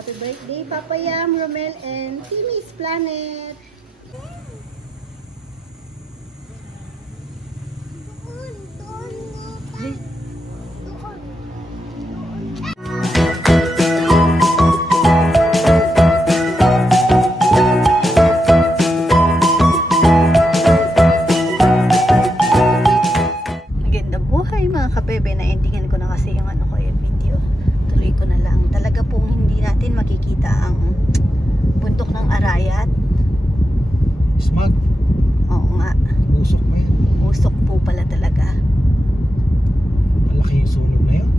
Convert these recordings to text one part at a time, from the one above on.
Happy birthday, Papa Yam, Romel, and Timmy's Planet. Magandang buhay mga kabebe. Na-endingan ko na kasi yung ano ko yung video. Tuloy ko na lang. Talaga pong hindi natin makikita ang bundok ng Arayat. Smog. Oo nga. Usok mo yan. Usok po pala talaga. Malaki yung sunog na yun.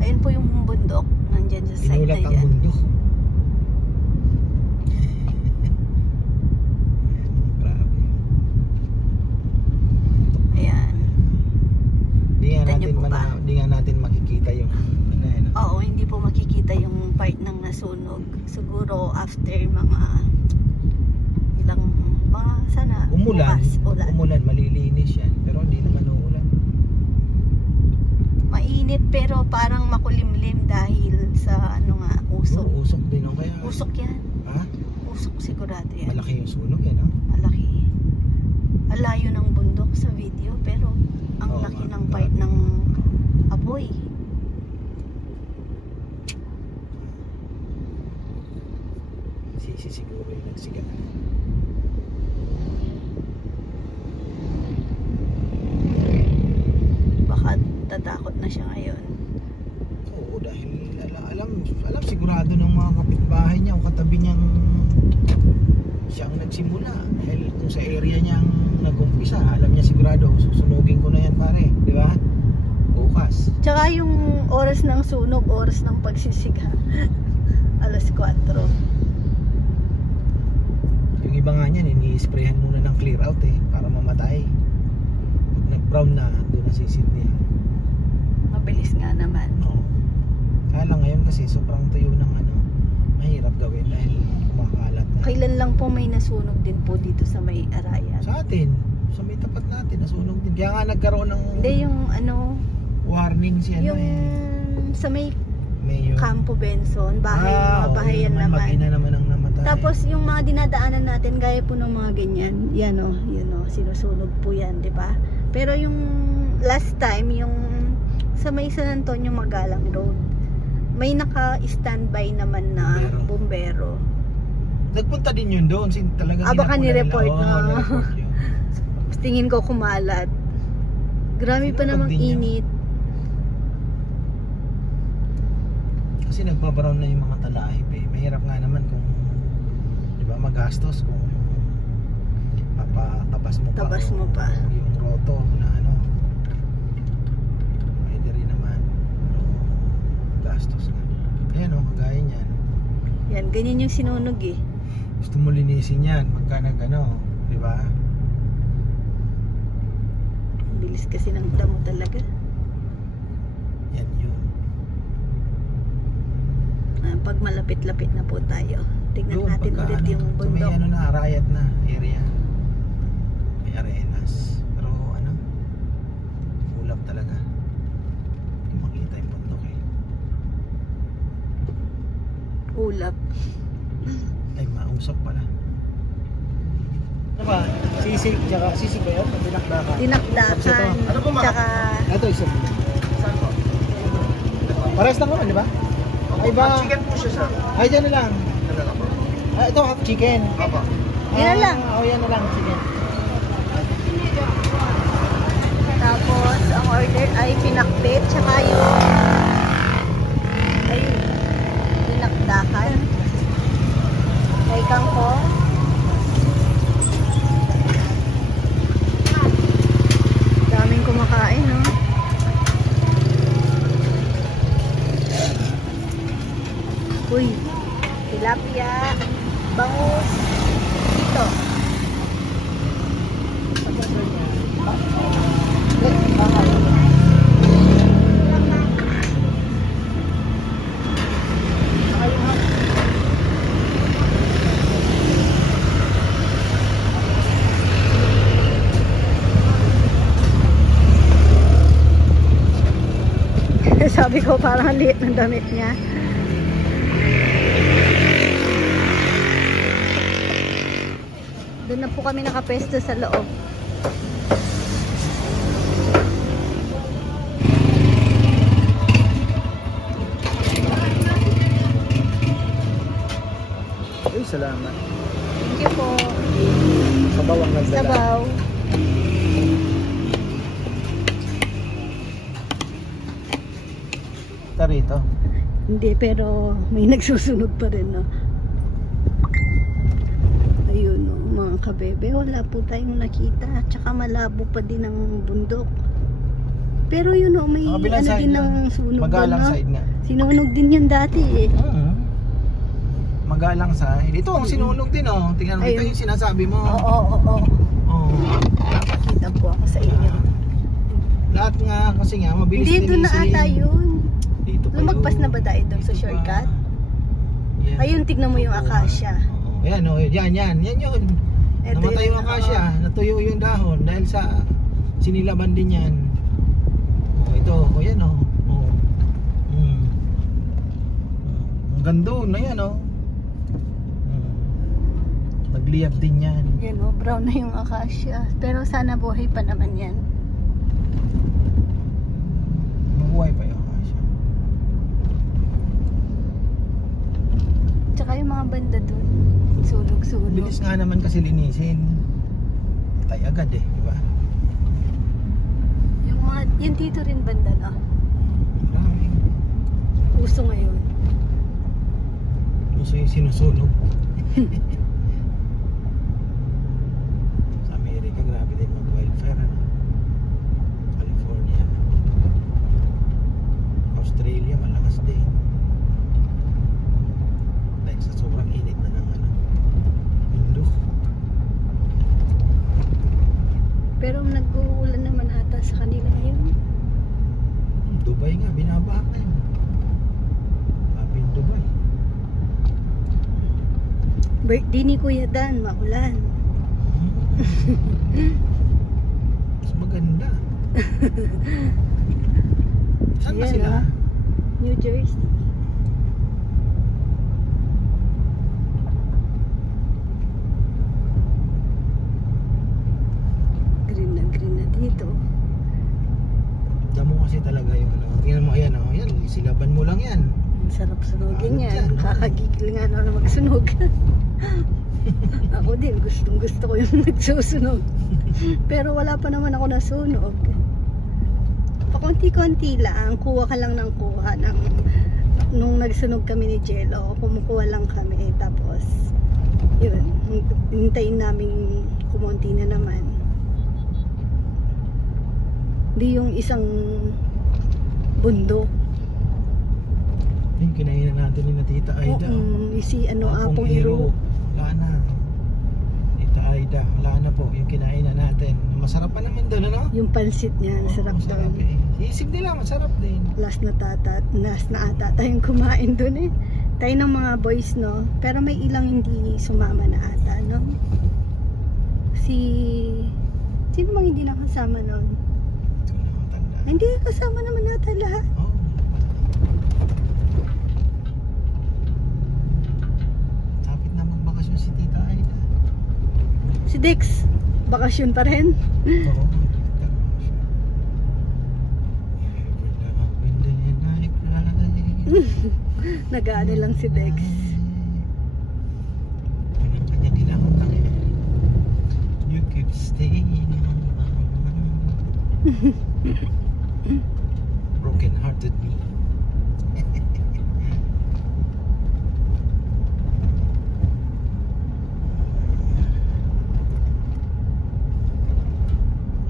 Ayun po yung bundok. Nandyan sa side na Inulat ang dyan. bundok. Grabe. Ayan. Hindi nga natin makikita yung ano yan. Oo, hindi po makikita yung part ng nasunog. Siguro after mga sana Umulan. bukas, Umulan, malilinis yan. Pero hindi naman uulan. Mainit pero parang makulimlim dahil sa ano nga, usok. Usok din o kaya. Usok yan. Ha? Usok sigurado yan. Malaki yung sunog yan, no? Malaki. Alayo ng bundok sa video pero ang laki ng part ng apoy. Sisi siguro yung nagsiga. Baka tatakot na siya ngayon. Oo, dahil alam sigurado ng mga kapitbahay niya o katabi niyang siyang nagsimula. Dahil kung sa area niyang nag-umpisa, alam niya sigurado, susunugin ko na yan pare, di ba? Bukas. Tsaka yung oras ng sunog, oras ng pagsisiga. Alas 4. Yung iba nga niyan, ini-sprayhan muna ng clear out para mamatay. Pag nag-brown na, doon nasisid niya. Mabilis nga naman. Oo. Kaya lang ngayon kasi sobrang tuyo ng mahirap gawin dahil kumakalat na. Kailan lang po may nasunog din po dito sa may Arayat? Sa atin, sa may tapat natin, nasunog din. Kaya nga nagkaroon ng Hindi, yung warning siya yung sa may Mayor. Campo Benson, bahayan naman. Mag-ina naman ang namatay. Tapos yung mga dinadaanan natin, gaya po ng mga ganyan, yan sinusunog po yan, di ba? Pero yung last time, yung sa may San Antonio Magalang Road, may naka-standby naman na bumbero. Nagpunta din yun doon. Talaga Baka ni-report na. ni-report yun. Tingin ko kumalat. Grabe pa namang init. Kasi nagbabarown na yung mga talahib Mahirap nga naman kung di ba magastos kung mapatabas mo pa. Yung roto na pwede rin naman. Gastos nga. Ayan kagaya niyan. Yan, ganyan yung sinunog Gusto mo linisin yan pagka di ba? Bilis kasi ng damo talaga. Yan yun. Pag malapit-lapit na po tayo, tignan natin ulit yung bundok. May Arayat na area. May arenas. Pero ulap talaga. Hindi makita yung bundok Ulap. Ay, mausap pala. Ano ba? Sisig, tsaka sisig ba yun? Dinakdakan. Dinakdakan. Ano po Tsaka ito isa. Saan po? Pares lang naman, di ba? Ay ba? Chicken po siya sa. Ay, dyan na lang. Ito half chicken. Apa. Yan na lang. Yan na lang, chicken. tapos ang order ay pinakbet tsaka yung dinakdakan. May kangkong. Daming kumakain, no? Uy, tilapia, bangus, ito. Sabi ko parang napakaliit ng damit niya. Doon na po kami nakapesto sa loob. Uy, salamat. Thank you po. Sabaw ang nagdala. Sabaw. Ito rito. Hindi, pero may nagsusunod pa rin, no? Ayun, no, mga kabebe. Wala po tayong nakita. Tsaka malabo pa din ang bundok. Pero yun, no, may ano din ng sunog. Magalang no? side nga. Sinunog din yan dati, eh. Magalang side. Ito ang sinunog din, oh. Tingnan mo, ito yung sinasabi mo. Oo. Oh. Kita po ako sa inyo. Lahat nga kasi nga mabilis Hindi, doon na ata yun. Dito pa Lumagpas yun. na ba tayo doon sa shortcut? Yan. Ayun, tignan mo yung akasya. Yan, oh, yan yun. Ito Namatay yung yun, akasya, natuyo yung dahon dahil sa sinilaban din yan. Oh, ito, oh, yan oh. Oh. Ang ganda na yan oh. Nagliyab din yan. Yan o, brown na yung akasya. Pero sana buhay pa naman yan. Mabuhay pa yung akasya. Tsaka yung mga banda dun, sunog-sunog. Bilis nga naman kasi linisin. Patay agad eh, di ba? Yung dito rin banda na. Marami. Uso ngayon. Uso yung sinusunog. Sa Amerika, grabe din mag-wildfire. Ano? California. Australia, malakas din. Dahil sa sobrang init na ng mundo. Pero nag-uulan naman ata sa kanila ngayon. Dubai nga, binaba ka yun. Sabi yung Dubai. Birthday ni Kuya Dan, maulan. Mas maganda. Saan ba Ayan, sila? ah. New Jersey. Green na dito. Damo kasi talaga yung ano. Tingnan mo, ayan oh. Yan, silaban mo lang yan. Ang sarap sunogin Ano yan. yan? Kakagigil nga na magsunog. Ako din, gusto ko yung nagsusunog. Pero wala pa naman ako nasunog. Pakunti-kunti lang, kuha ka lang ng kuha nung nagsunog kami ni Jello, kumukuha lang kami, tapos yun, hintayin namin kumunti na naman. Di yung isang bundok. Yung kinainan natin ni na Tita Aida. Si Apong Iro. Wala na. Tita Aida, wala na po. Yung kinainan natin. Masarap pa naman doon, ano? Yung pansit niya, sarap Masarap doon. eh. Isip nila, masarap din. Last na ata tayong kumain doon eh. Tayo ng mga boys, no? Pero may ilang hindi sumama na ata, no? Sino bang hindi nakasama noon? Ito na ang tanda. Hindi, kasama naman ata lahat. Oh. Tapit na magbakasyon si Tita Aida. Si Dex, bakasyon pa rin. Oo. Nag-ano lang si Dex. You keep staying broken hearted me.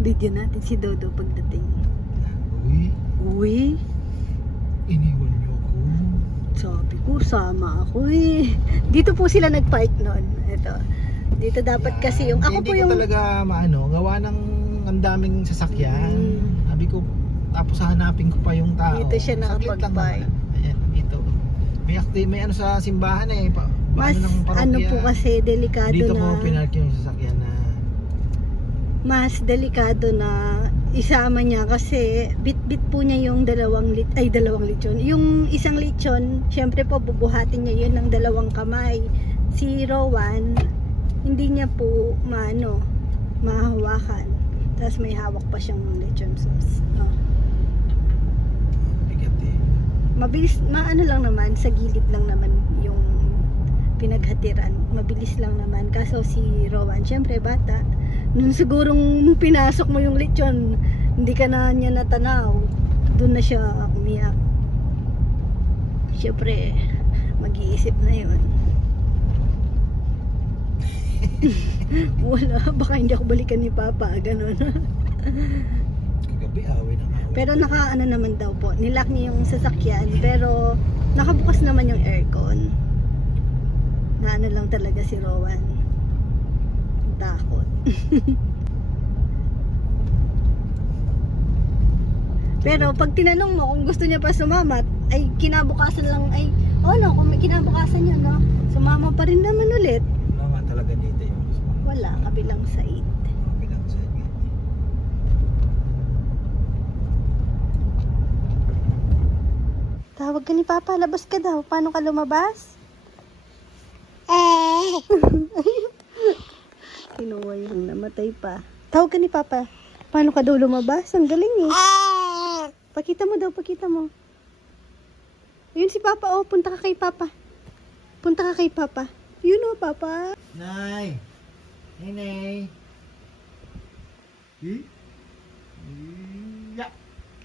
Video natin si Dodo pagdating. Uy, Uy, iniwan niyo ako. sabi ko, sama ako eh. Dito po sila nag-park noon. Ito. Dito dapat kasi yung, ako Hindi po ko yung, talaga maano, gawa ng ang daming sasakyan. Sabi ko, tapos hanapin ko pa yung tao. Dito siya Saglit lang nakapag-park. naman. Ayan, dito. May ano sa simbahan eh. mas ng parokya. ano po kasi, delikado Dito na. ko pinark yung sasakyan na Mas delikado na isama niya kasi bit-bit po niya yung dalawang lechon. Yung isang lechon, syempre po bubuhatin niya yun ng dalawang kamay. Si Rowan, hindi niya po mahawakan. Tapos may hawak pa siyang lechon sauce. Oh. Bigat eh. Mabilis, lang naman, sa gilid lang naman yung pinaghatiran. Mabilis lang naman. Kaso si Rowan, syempre bata, nung sigurong pinasok mo yung lechon, hindi ka na niya natanaw, doon na siya umiyak. Syempre, mag-iisip na yun. Wala, baka hindi ako balikan ni Papa, ganun. Kagabi away ng away. Pero naka naman daw po, nilock niya yung sasakyan, pero nakabukas naman yung aircon. Na lang talaga si Rowan, takot. Pero pag tinanong mo kung gusto niya pa sumama, ay kinabukasan lang, ay kung may kinabukasan niya, no, sumama pa rin naman ulit. Wala nga talaga dito yung Wala, kabilang side. kabilang side nga. Tawag ka ni Papa, labas ka daw. Paano ka lumabas? Kinuha yung namatay pa. Tawag ka ni Papa. Paano ka daw lumabas? Ang galing eh. Pakita mo daw, pakita mo. Yun si Papa, oh. Punta ka kay Papa. Punta ka kay Papa. Yun oh, Papa. Nay! Nay! Ya!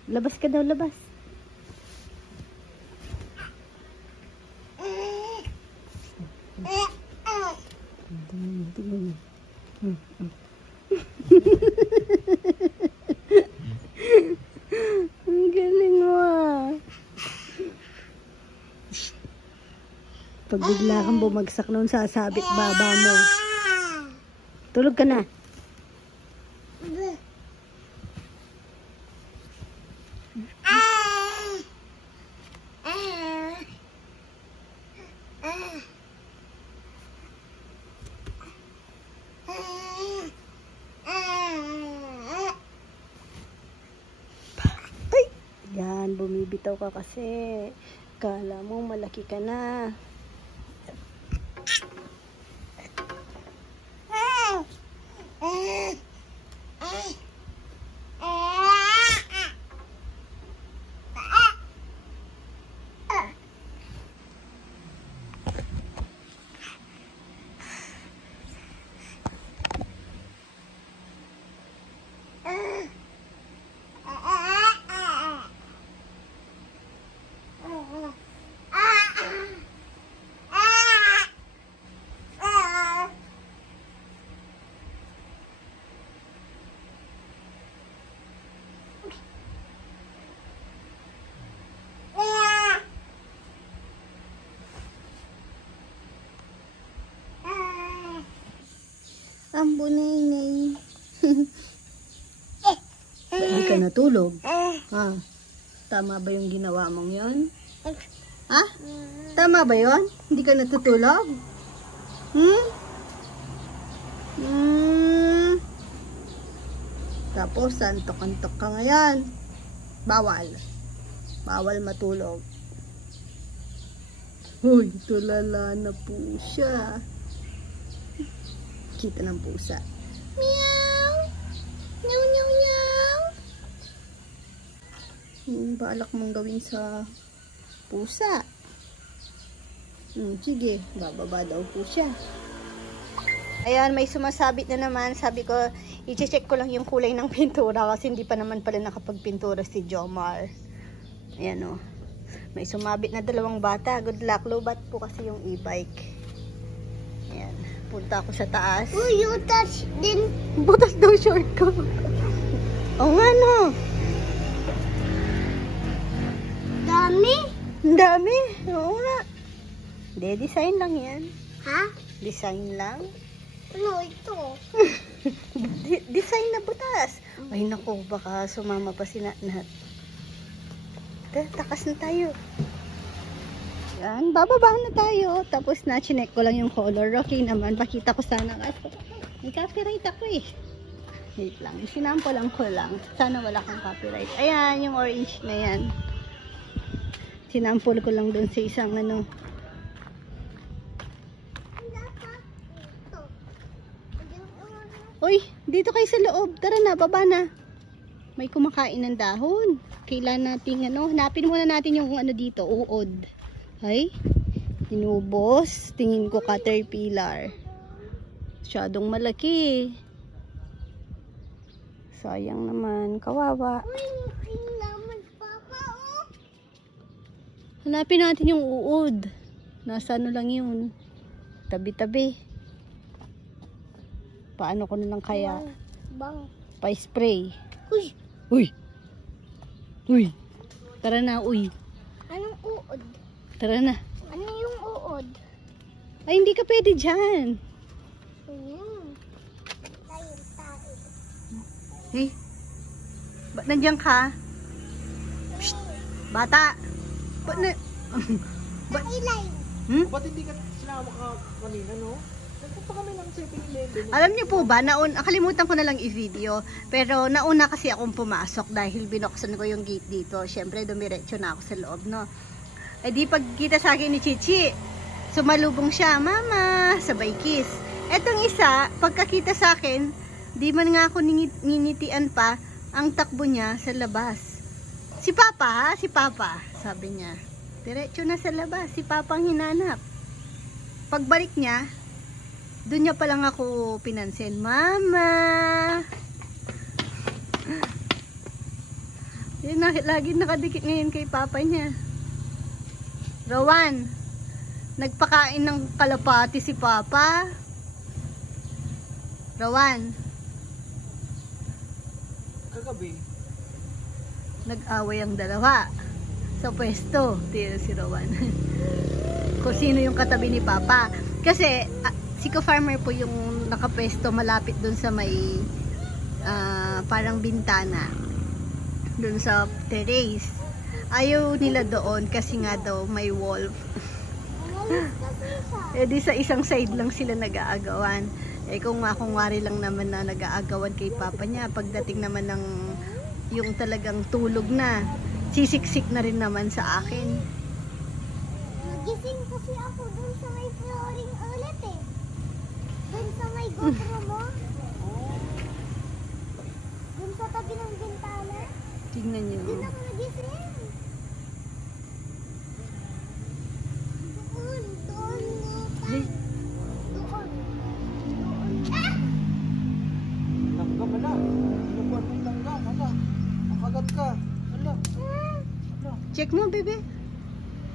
Labas ka daw, labas. Ang galing mo ah. Pag bigla kang bumagsak noon, sasabit baba mo. Tulog ka na. Yan, bumibitaw ka kasi. Kala mo malaki ka na. Ang bunay-ngay. Hindi ka natulog? Ha? Tama ba yung ginawa mong yon? Ha? Tama ba yon? Hindi ka natutulog? Tapos, antok-antok ka ngayon. Bawal. Bawal matulog. Uy, tulala na po siya. Kita ng pusa. Meow! Meow, meow, meow! Yung balak mong gawin sa pusa. Sige, bababa daw po siya. Ayan, may sumasabit na naman. Sabi ko, i-check ko lang yung kulay ng pintura kasi hindi pa naman pala nakapagpintura si Jomar. Ayan o. May sumabit na dalawang bata. Good luck. Lobat po kasi yung e-bike. Ayan. Punta ako sa taas. Uy, butas din. Butas daw short ko. O nga no. Dami? Ang dami. Oo nga. Hindi, design lang yan. Ha? Design lang. Ano ito? Design na butas. Ay naku, baka sumama pa si Natnat. Takas na tayo. Yan, bababa na tayo. Tapos na-chinek ko lang yung color. Okay naman, pakita ko sana. May copyright ako eh. Wait lang. Sinampulan ko lang. Sana wala kang copyright. Ayan, yung orange na yan. Sinampol ko lang dun sa isang ano. Uy, dito kayo sa loob. Tara na, baba na. May kumakain ng dahon. Kailan natin ano, hanapin muna natin yung ano dito, uod. Ay, inubos. Tingin ko caterpillar. Masyadong malaki. Sayang naman, kawawa. Hanapin natin yung uod. Nasa ano lang yun. Tabi-tabi. Paano ko na lang kaya? Pa-spray. Uy! Uy! Uy! Tara na, uy. Anong uod? Tara na. Ano yung uod? Ay, hindi ka pwede dyan. Hey, ba't nandiyan ka? Psst, bata! Ba't na... ba't... Ba't hindi ka sinama ka kanina, no? Nagpunta kami ng 7-Eleven. Alam niyo po ba, nakalimutan ko na lang i-video, pero nauna kasi akong pumasok dahil binuksan ko yung gate dito. Siyempre, dumiretso na ako sa loob, no? Eh di pagkita sa akin ni Chichi, sumalubong siya, Mama, sabay kiss. Etong isa, pagkakita sa akin, di man nga ako ninitian pa, ang takbo niya sa labas. Si Papa, ha? Si Papa, sabi niya. Diretso na sa labas, si Papa ang hinanap. Pagbalik niya, doon niya palang ako pinansin, Mama! Yun, lagi nakadikit ngayon kay Papa niya. Rowan, nagpakain ng kalapati si Papa. Rowan, Kagabi. nag-away ang dalawa sa pwesto. Tira si Rowan. Kung sino yung katabi ni Papa. Kasi, si ka-farmer po yung nakapwesto malapit dun sa may parang bintana. Dun sa terrace. Ayaw nila doon kasi nga daw may wolf. Eh di sa isang side lang sila nag-aagawan. Eh kung wari lang naman na nag-aagawan kay Papa niya, pagdating naman ng yung talagang tulog na, sisiksik na rin naman sa akin. Nagising kasi ako dun sa may flooring ulit eh. Dun sa may GoPro mo. Dun sa tabi ng bintana. Tingnan niyo. Dun ako nagising. Doon. Ay, Doon. Langga mo na. Inubuan mo yung langga. Hala. Makagat ka. Hala. Hala. check mo, bebe.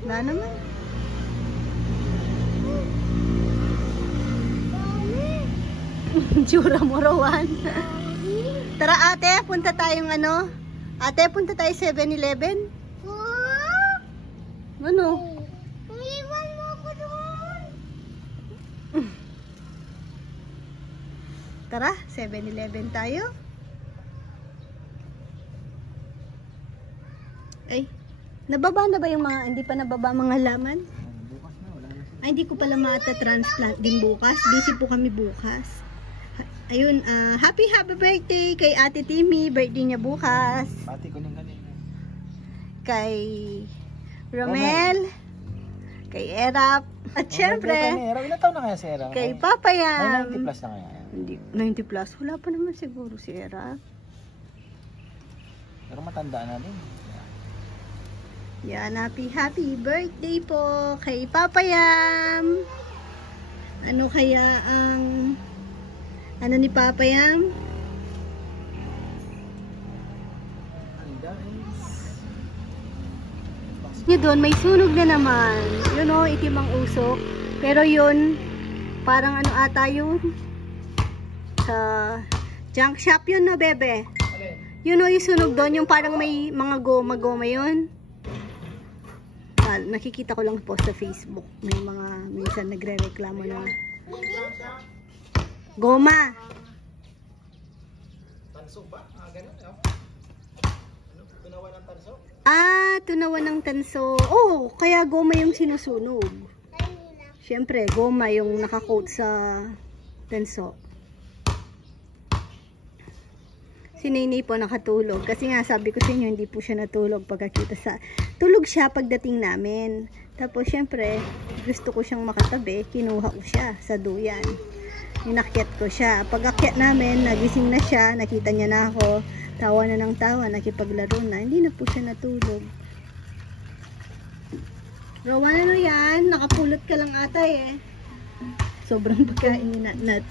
Wala naman. Tsura mo, Rowan. Tara ate, punta tayong ano? Ate, punta tayo 7-Eleven. Ano? Iwan mo ako doon. Tara, 7-Eleven tayo. Ay, nababa na ba yung mga, hindi pa nababa mga laman? Bukas na. Wala na sila. Ay, hindi ko pala mata-transplant din bukas. Busy po kami bukas. Ayun, happy birthday kay Ate Timmy. Birthday niya bukas. Pati ko nang kanina. Kay Romel. Kay Erap. At syempre, Ilan taon na kaya si Era? kay Papa Ay, Yam. 90 plus na kaya. Hindi, 90 plus. Wala pa naman siguro si Erap. Pero matanda na din. Yan, happy birthday po kay Papa Yam. Ano kaya ang ano ni Papa Yam? Nyo doon, may sunog na naman. Yun o, itim ang usok. Pero yun, parang ano ata yun? Sa junk shop yun no, bebe? Yun o, yung sunog doon, yung parang may mga goma-goma yun. Nakikita ko lang po sa Facebook. May mga, minsan nagre-reklamo na goma. Tanso ba? Ganun. Ano? Tunawan ng tanso? Tunawan ng tanso. Oh, kaya goma yung sinusunog. Siyempre, goma yung nakakoat sa tanso. Si Nini po nakatulog. Kasi nga sabi ko sa inyo, hindi po siya natulog pagkakita sa... Tulog siya pagdating namin. Tapos syempre, gusto ko siyang makatabi. Kinuha ko siya sa duyan. Inakyat ko siya. Pag akyat namin, nagising na siya. Nakita niya na ako. Tawa na ng tawa. Nakipaglaro na. Hindi na po siya natulog. Rowan, ano yan? Nakapulot ka lang ata eh. Sobrang pagkain ni Natnat.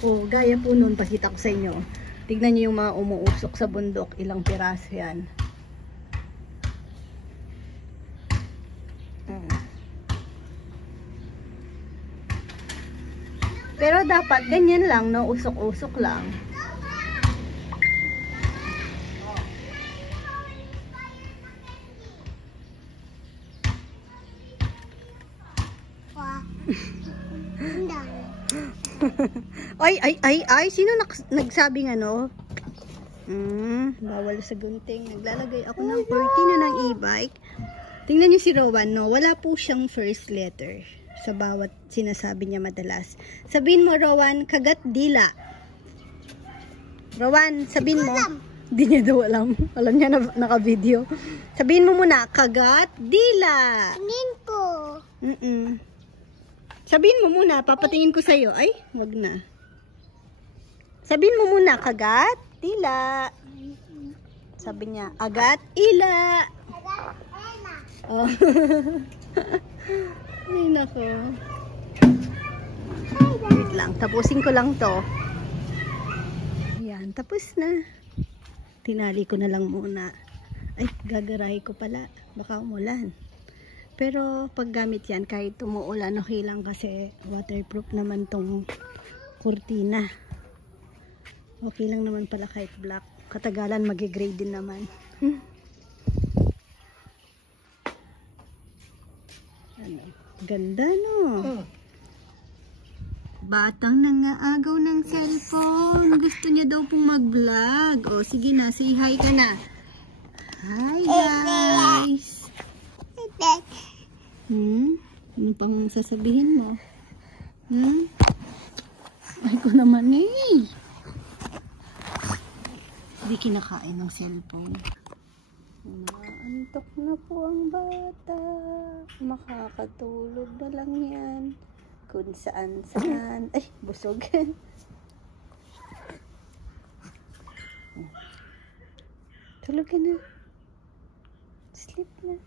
Oh, gaya po nun. Pakita ko sa inyo. Tignan niyo yung mga umuusok sa bundok. Ilang piraso yan. Pero dapat ganyan lang, no? Usok-usok lang. Ay, sino nagsabing ano? Bawal sa gunting. Naglalagay ako ng cortina ng e-bike. Tingnan niyo si Rowan, no? Wala po siyang first letter sa bawat sinasabi niya madalas. Sabihin mo, Rowan, kagat dila. Rowan, sabihin mo. Hindi niya daw alam. Alam niya na naka-video. Sabihin mo muna, kagat dila. Tingin ko. Sabihin mo muna, papatingin ko sa'yo. Ay, wag na. Sabihin mo muna, kagat, dila. Sabi niya, agat, ila. Oh. Ay, nako. Wait lang, tapusin ko lang to. Ayan, tapos na. Tinali ko na lang muna. Ay, gagarahe ko pala. Baka umulan. Pero pag gamit yan, kahit umuulan, okay lang kasi waterproof naman tong kurtina. Okay lang naman pala kahit black. Katagalan mag-grade din naman. Ano? Ganda, no? Batang nangaagaw ng cellphone. Gusto niya daw pong mag-vlog. O, sige na, say hi ka na. Hi, guys! Ano pang sasabihin mo? Ay ko naman eh. Hindi kinakain ng cellphone. Naantok na po ang bata. Makakatulog na lang yan. Kung saan saan. Ay, busog. Tulog ka na. Sleep na.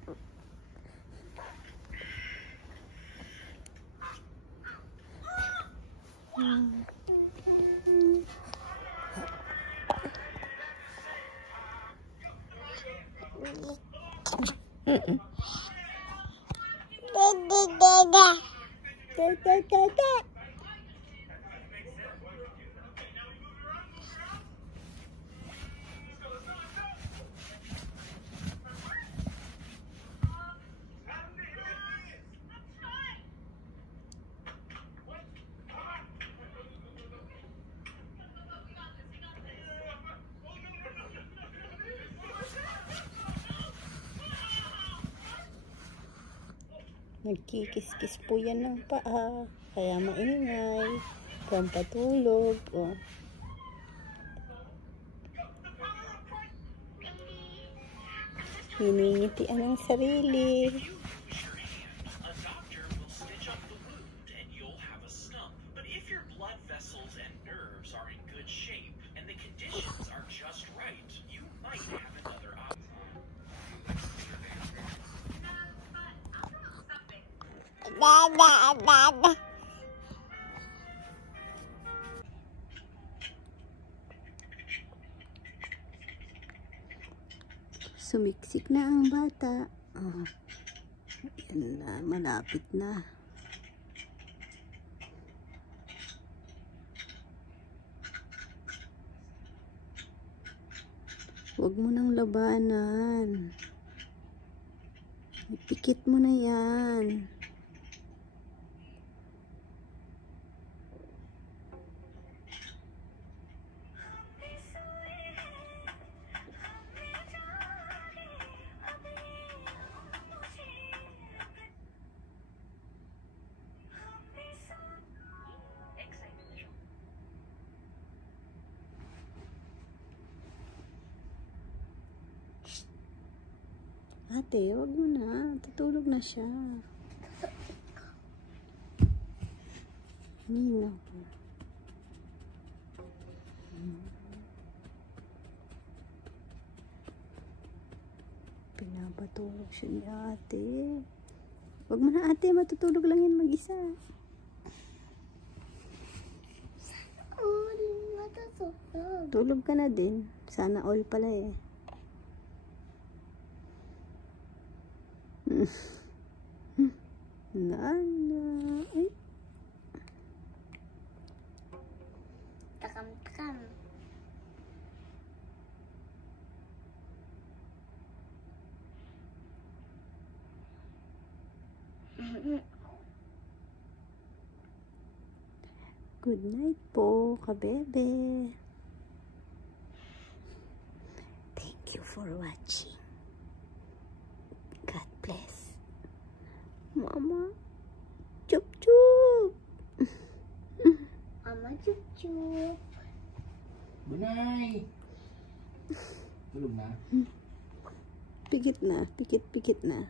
Nagkikis-kis po yan ng paa. Kaya maingay. Pampatulog. Oh. Hiningitian ang sarili. Sumiksik na ang bata. Oh, yan na, malapit na. Huwag mo nang labanan. Ipikit mo na yan. Ate, wag mo na. Tutulog na siya. Nino. Pinapatulog siya ni ate. Wag mo na ate, matutulog lang yan mag-isa. Matutulog. Tulog ka na din. Sana all pala eh. Nana. Ay. Takam-takam. Good night po, kabebe. Thank you for watching. God bless. Mama. Chup chup. Mama chup-chup. Bunay! Tulog na? Pikit na, pikit na.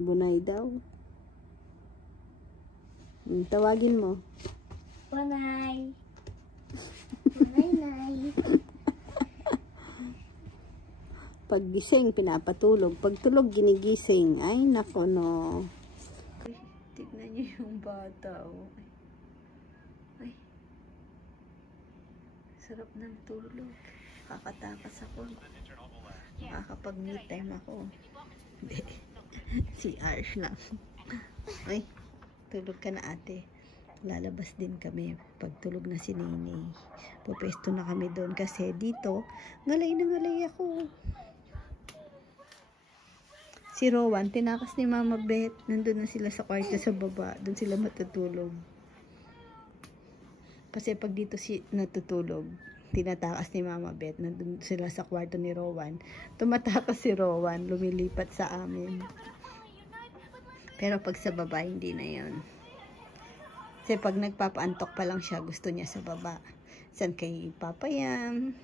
Bunay daw. Tawagin mo. Bunay. Bunay-nay. Pag gising, pinapatulog. Pag tulog, ginigising. Ay, nako no. Tignan niyo yung bata. Oh. Ay. Sarap ng tulog. Kakatakas ako. Makakapag-me time ako. Hindi. Si Arsh lang. Ay, tulog ka na ate. Lalabas din kami pag tulog na si Nini. Pupesto na kami doon kasi dito, ngalay na ngalay ako. Si Rowan, tinakas ni Mama Beth. Nandun na sila sa kwarto sa baba. Doon sila matutulog. Kasi pag dito natutulog, tinatakas ni Mama Beth. Nandun sila sa kwarto ni Rowan. Tumatakas si Rowan. Lumilipat sa amin. Pero pag sa baba, hindi na yun. Kasi pag nagpapaantok pa lang siya, gusto niya sa baba. San kay papayam.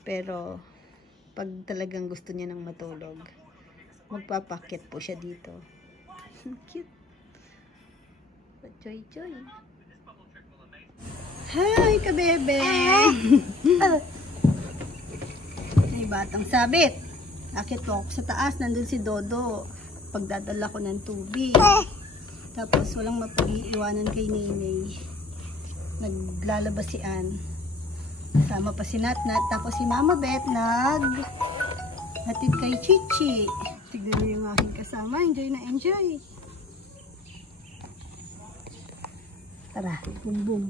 Pero pag talagang gusto niya ng matulog, magpapakit po siya dito. Cute. Joy-joy. Hi, kabebe! May batang sabit. Akit po ako sa taas. Nandun si Dodo. Pagdadala ko ng tubig. Tapos walang mapag-iiwanan kay Nenay. Naglalabas si Ann. Kasama pa si Natnat. Tapos si Mama Beth hatid kay Chichi. Tignan mo yung aking kasama. Enjoy na enjoy. Tara, boom boom.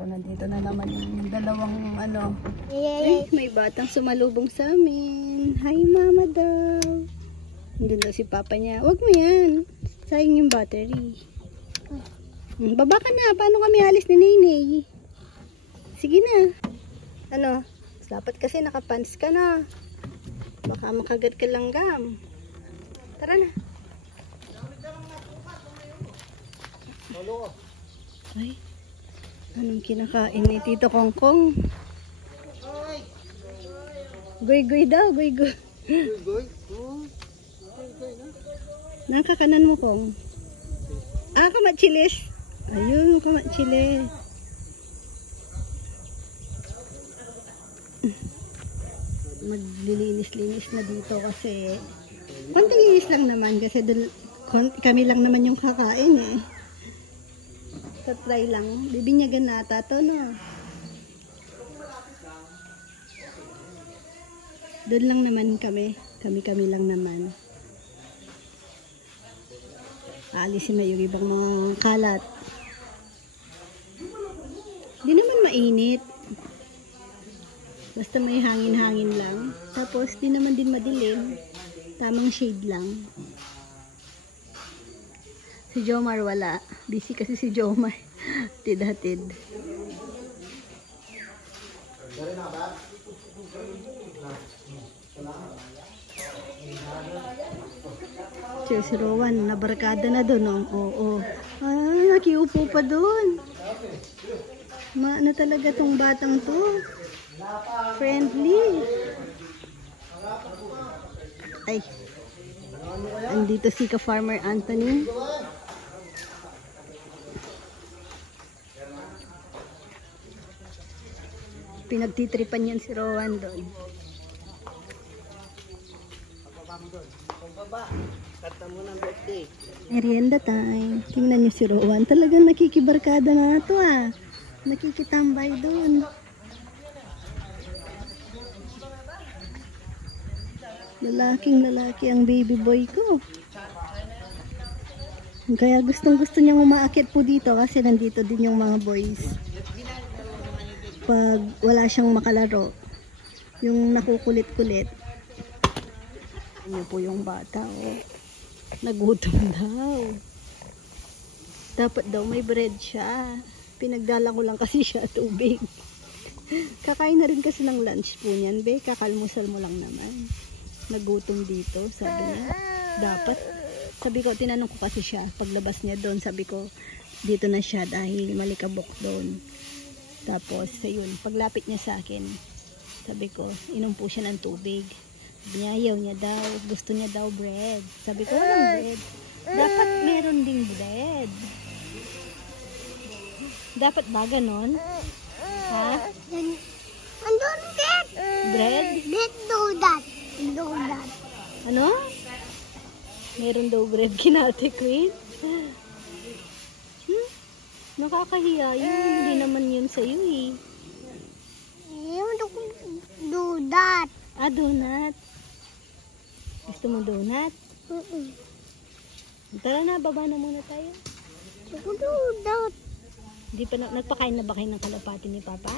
Nandito na naman yung dalawang ano. Ay, may batang sumalubong sa amin. Hi, Mama daw. Nandun daw si Papa niya. Wag mo yan. Sayang yung battery. Baba ka na. Paano kami alis ni Nenay? Sige na. Ano? Dapat kasi nakapants ka na. Baka makagat ka langgam. Tara na. Ay. Anong kinakain ni Tito Kongkong? Goy-goy daw, goy-goy. Nakakanan mo, Kong. Kamatchilis. Ayun, kamatchilis. Maglilinis-linis na dito kasi konting linis lang naman kasi kami lang naman yung kakain eh. Try lang. Bibinyagan nata to, no? Doon lang naman kami. Kami lang naman. Aalisin na yung ibang mga kalat. Di naman mainit. Basta may hangin-hangin lang. Tapos, di naman din madilim. Tamang shade lang. Si Jomar wala. Busy kasi si Jomar. Hatid-hatid. Salamat. Si Rowan, nabarkada na doon, oh. Oo. Ah, nakiupo pa doon. Maano talaga tong batang to. Friendly. Ay. Andito si ka-farmer Anthony. Pinagtitripan yan si Rowan doon. Merienda time. Tingnan niyo si Rowan. Talagang nakikibarkada na ito ah. Nakikitambay doon. Lalaking lalaki ang baby boy ko. Kaya gustong gusto niyang umaakit po dito kasi nandito din yung mga boys. Pag wala siyang makalaro, yung nakukulit-kulit. Ano po yung bata, oh. Nagutom daw. Dapat daw may bread siya. Pinagdala ko lang kasi siya tubig. Kakain na rin kasi ng lunch po niyan, be. Kakalmusal mo lang naman. Nagutom dito, sabi niya. Dapat. Sabi ko, tinanong ko kasi siya. Paglabas niya doon, sabi ko, dito na siya dahil malikabok doon. Tapos, ayun, paglapit niya sa akin, sabi ko, inom po siya ng tubig. Ayaw niya daw, gusto niya daw bread. Sabi ko, walang bread. Dapat meron ding bread. Dapat ba ganon? Ha? Andun bread. Bread? Bread donut. Donut. Ano? Meron daw bread kinate, Queen? Nakakahiya yun. Hindi naman yun sa'yo eh. Yung donut. Ah, donut. Gusto mo donut? Tara na, baba na muna tayo. Donut. Hindi pa nagpakain na ba kayo ng kalapati ni Papa?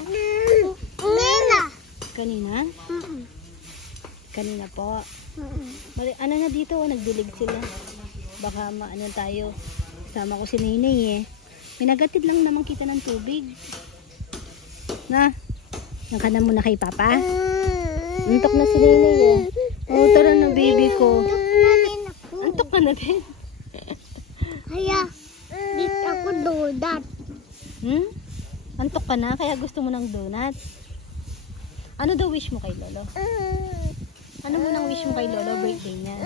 Nena. Kanina? Kanina po. Ano na dito, nagdilig sila. Baka maano tayo. Sama ko si Nenay eh. Pinagatid lang naman kita ng tubig. Na? Yan ka na muna kay Papa? Antok na si Nenay eh. Oh, tara na baby ko. Antok ka na din. Kaya, dito ako donut. Antok ka na? Kaya gusto mo ng donut? Ano daw wish mo kay Lolo? Ano mo nang wish mo kay Lolo? Birthday niya.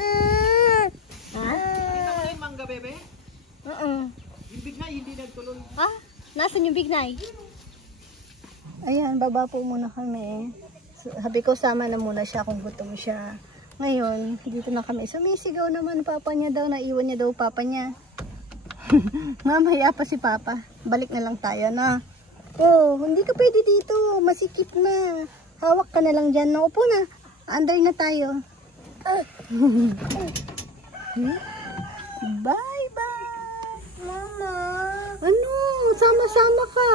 Ha? Hindi naman yung mangga, bebe? Yung big na, hindi nagtuloy. Ah? Nasaan yung Big Nay? Ayan, baba po muna kami. Sabi ko sama na muna siya kung gutom siya. Ngayon, dito na kami. Sumisigaw naman papa niya daw. Naiwan niya daw papa niya. Mamaya pa si Papa. Balik na lang tayo na. Oh, hindi ka pwede dito. Masikip na. Hawak ka na lang dyan. Naupo na. Anday na tayo. Bye-bye. Mama. Ano? Sama-sama ka.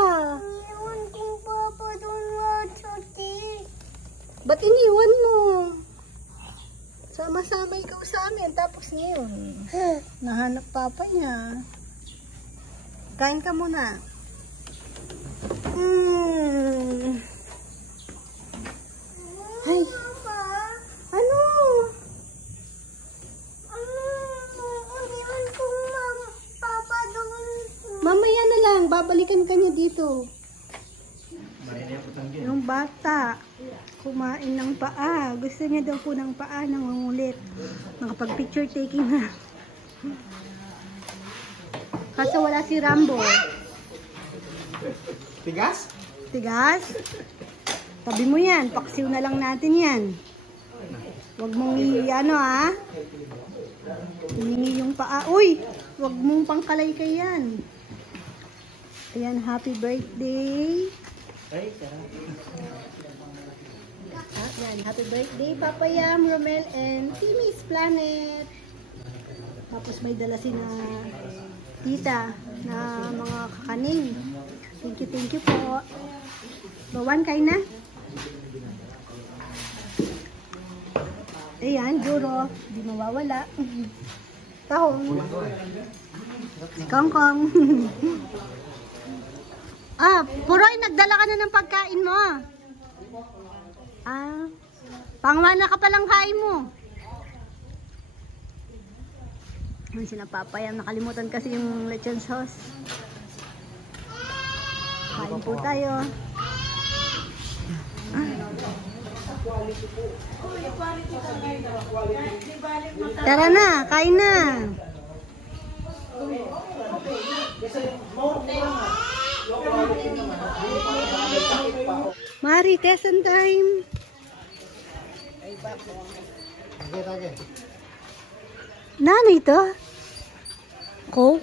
Iwan kong papa doon watsuti. Ba't iniwan mo? Sama-sama ikaw sa amin. Tapos ngayon, nahanap papa niya. Kain ka muna. Ay. Mama. Ano? Iwan kong papa doon. Mamaya na lang. Babalikan ka niya dito. Yung bata, kumain ng paa. Gusto niya daw po ng paa, nangungulit. Nakapag-picture taking na. Kaso wala si Rambo. Tigas? Tigas? Tabi mo yan. Paksiw na lang natin yan. Huwag mong ano ha. Hiningi yung paa. Uy! Huwag mong pangkalay-kay yan. Ayan, happy birthday. Yan, happy birthday Papa Yam, Romel, and Timmy's Planet. Tapos may dala si na tita na mga kakanin. Thank you po. Bawan kayo na. Ayan, Juro. Di mawawala. Tahong. Si Kongkong. Puroy, nagdala ka na ng pagkain mo. Pangwana ka palang kain mo. Ang sinapapayam. Nakalimutan kasi yung lechon sauce. Kain po tayo. Tara na, kain na. Mari, tesan time. Nano ito? Coke?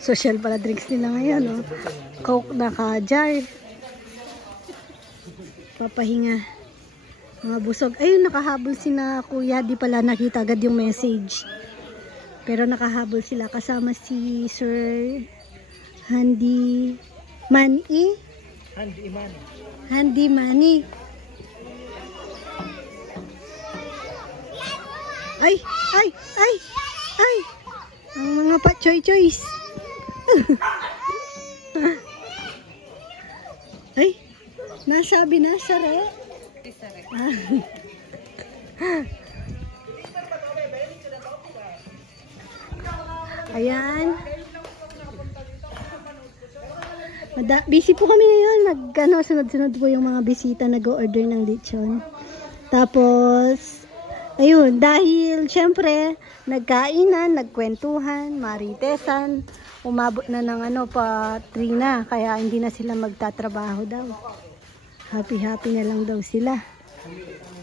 Social pala drinks nila ngayon, no? Coke na ka-jar. Papahinga. Mga busog. Ayun, nakahabol sina kuya. Di pala nakita agad yung message. Pero nakahabol sila. Kasama si Sir Handy Mani. Handy Mani. Ay! Ay! Ay! Ay! Ang mga pa-choy-choys. Ay! Nasabi na, sare. Ayan. Busy po kami ngayon. Sunod-sunod po yung mga bisita nag-order ng lechon. Tapos, ayun, dahil syempre, nagkainan, nagkwentuhan, maritesan, umabot na ng pa 3 na, kaya hindi na sila magtatrabaho daw. Happy-happy na lang daw sila.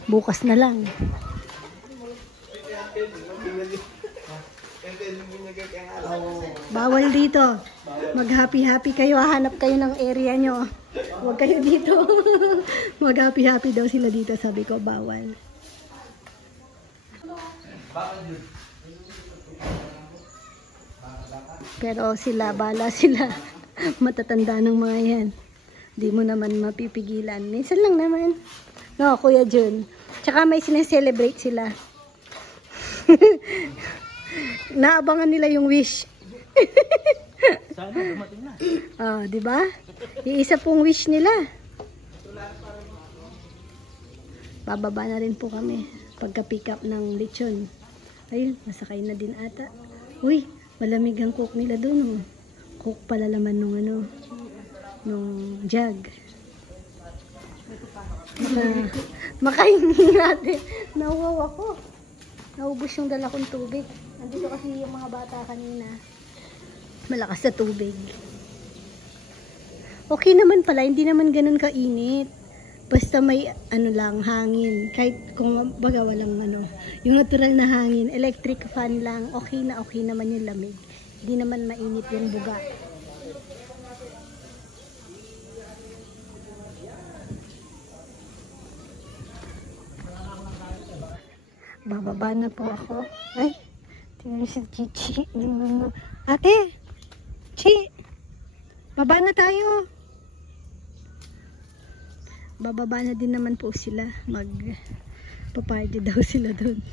Bukas na lang. Bawal dito. Mag-happy-happy kayo. Hahanap kayo ng area nyo. Huwag kayo dito. Mag-happy-happy daw sila dito. Sabi ko, bawal. Pero sila, bala sila. Matatanda ng mga yan. Di mo naman mapipigilan. Minsan lang naman. No, Kuya Jun. Tsaka may sineselebrate sila. Naabangan nila yung wish. Sana dumating na. Oh, di ba? Iisa pong wish nila. Bababa na rin po kami pagka-pick up ng lechon. Ayun, masakay na din ata. Uy, malamig ang coke nila doon. Oh. Coke pala laman nung nung jug. Makahingi natin. Nauwaw ako. Naubos yung dala kong tubig. Nandito kasi yung mga bata kanina. Malakas sa tubig. Okay naman pala. Hindi naman ganun kainit. Basta may lang, hangin. Kahit kung baga walang yung natural na hangin. Electric fan lang. Okay naman yung lamig. Hindi naman mainit yung buga. Bababa na po ako. Ay, tingnan si Chichi. Ate! Chi! Baba na tayo. Bababa na din naman po sila. Mag-party daw sila doon.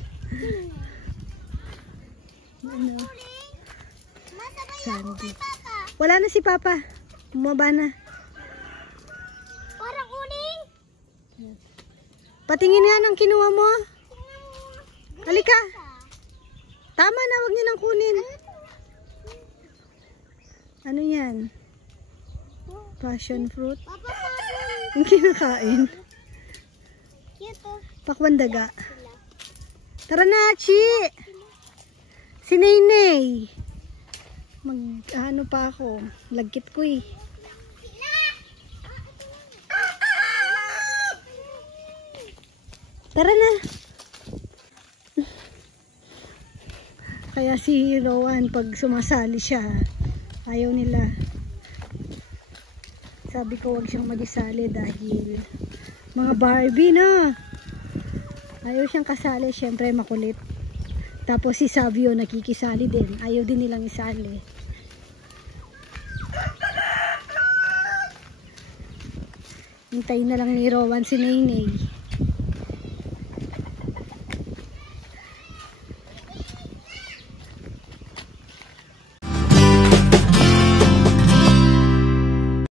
Sandy. Wala na si Papa. Bumaba na. Parang uling. Patingin nga ng kinuha mo. Halika. Tama na, wag niyo nang kunin. Ano yan? Passion fruit. Papa, parang Yung kinakain. cute. Pakwan daga. Tara na, Chi! Si Naynay. Ano pa ako? Lagkit ko eh. Tara na. Kaya si Rowan, pag sumasali siya, ayaw nila. Sabi ko wag siyang mag-isali dahil mga Barbie na. Ayaw siyang kasali, syempre makulit. Tapos si Savio nakikisali din. Ayaw din nilang isali. Hintayin na lang ni Rowan si Naynay.